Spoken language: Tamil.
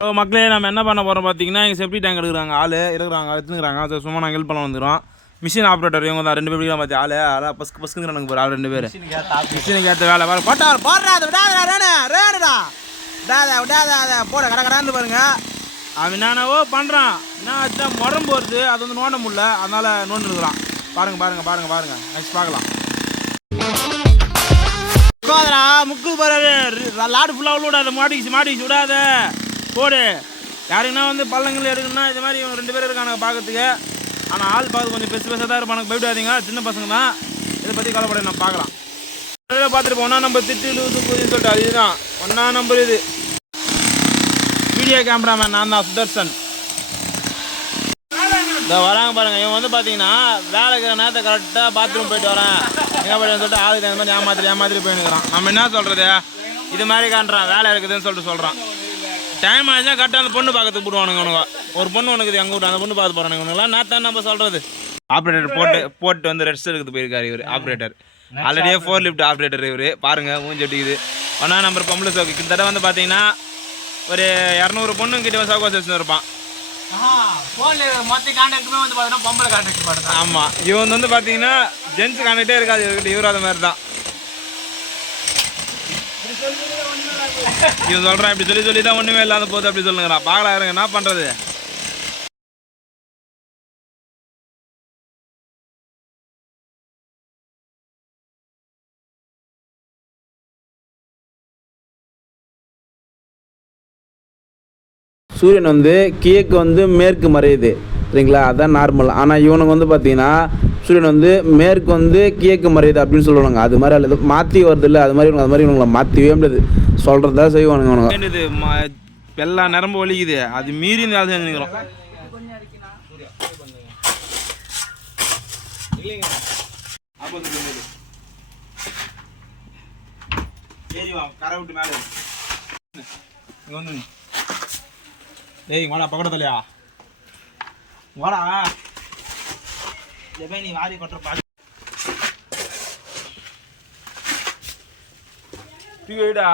மக்களே நம்ம என்ன பண்ண போகிறோம் பார்த்தீங்கன்னா இங்கே செப்டி டேங்க் எடுக்கிறாங்க. ஆள் இருக்கிறாங்க எடுத்துக்கிறாங்க ஸோ சும்மா நாங்கள் ஹெல்ப் பண்ண வந்துடும் மிஷின் ஆப்ரேட்டர் இவங்க தான் ரெண்டு பேர் பிடிக்கலாம் பார்த்து ஆள் அதெல்லாம் பஸ்க்கு பஸ்க்குங்கிறாங்க பாரு ஆள் ரெண்டு பேர். மிஷினுக்கு ஏற்ற வேலை பாரு. போட்டா போடுறா அது விடாதடா ரேணு ரேணுடா விடாத விடாத அதை போட கடை கடான்னு பாருங்க. அவன் என்னவோ பண்ணுறான் என்ன ஆச்சுன்னா முரம்பு வருது. அது வந்து நோண்ட முடியல. அதனால நோண்டு இருக்கிறான் பாருங்க பாருங்க பாருங்க பாருங்க. நெக்ஸ்ட் பார்க்கலாம். முக்கு பாரு லாடு ஃபுல்லாக விடாத மாட்டிக்கிச்சு மாட்டிக்கிச்சு விடாத. போடு. யாருக்குன்னா வந்து பள்ளங்கள் எடுக்கணும்னா இது மாதிரி இவங்க ரெண்டு பேரும் இருக்கானுங்க பார்க்கறதுக்கு. ஆனால் ஆள் பார்த்து கொஞ்சம் பெருசு பெருசாக தான் இருப்பானுங்க. பயப்படாதீங்க. சின்ன பசங்க தான். இதை பற்றி கவலைப்பட நம்ம பார்க்கலாம். பார்த்துருப்போம் பார்த்துட்டு ஒன்றா நம்பர் திட்டு லூசு பூஜின்னு சொல்லிட்டு அதுதான். ஒன்றா நம்பர் இது. வீடியோ கேமராமேன் நான் தான் சுதர்சன். இந்த வராங்க பாருங்கள் இவன் வந்து பார்த்தீங்கன்னா வேலைக்கு நேரத்தை கரெக்டாக பாத்ரூம் போயிட்டு வரேன். எங்கே போயிட்டு சொல்லிட்டு ஆளுக்கு அந்த மாதிரி ஏமாத்திரி ஏமாத்திரி போயினுக்கிறான் நம்ம என்ன சொல்கிறது இது மாதிரி காண்றான். வேலை இருக்குதுன்னு சொல்லிட்டு சொல்கிறான் டைம் ஆச்சுன்னா கரெக்டாக அந்த பொண்ணு பார்க்கறதுக்கு போடுவானுங்க உனக்கு ஒரு பொண்ணு உனக்கு எங்கே விட்டு அந்த பொண்ணு பார்த்து போகிறானுங்க உனக்குலாம் நேத்தான் நம்ம சொல்கிறது ஆப்ரேட்டர் போட்டு போட்டு வந்து ரெஸ்ட் எடுக்கிறது போயிருக்காரு இவர் ஆப்ரேட்டர் ஆல்ரெடியே ஃபோர் லிஃப்ட் ஆப்ரேட்டர் இவர். பாருங்க மூஞ்சி ஒட்டிக்குது ஒன்றா நம்பர் பொம்பளை சோக்கு. கிட்டத்தட்ட வந்து பார்த்தீங்கன்னா ஒரு இரநூறு பொண்ணு கிட்ட கான்டாக்ட் பண்ணுறேன் ஆமாம் இவன் வந்து பார்த்தீங்கன்னா ஜென்ஸ் கான்டாக்டே இருக்காது இவர்கிட்ட. இவர் அது மாதிரி தான் இவன் சொல்கிறான் இப்படி சொல்லி சொல்லி தான் ஒன்றுமே இல்லாத போகுது அப்படி சொல்லுங்கிறான் பார்க்கலாம் இருங்க என்ன பண்ணுறது சூரியன் வந்து கிழக்கு வந்து மேற்கு மறையுது. சரிங்களா? அதான் நார்மல் ஆனால் இவனுக்கு வந்து பார்த்தீங்கன்னா சூரியன் வந்து மேற்கு வந்து கிழக்கு மறையுது அப்படின்னு சொல்லுவாங்க அது மாதிரி அல்லது மாற்றி வருது இல்லை அது மாதிரி அது மாதிரி இவங்களை மாற்றவே முடியாது. சொல்கிறது தான் செய்வானுங்க இவனுங்க எல்லா நரம்பு வலிக்குது. அது மீறி வேலை செஞ்சுக்கிறோம் கரை விட்டு மேலே இங்கே வந்து டேய் வாடா பக்கத்து வாடா. வாடா எப்போ நீ வாரி கொட்டுற பாரு தூக்கிடா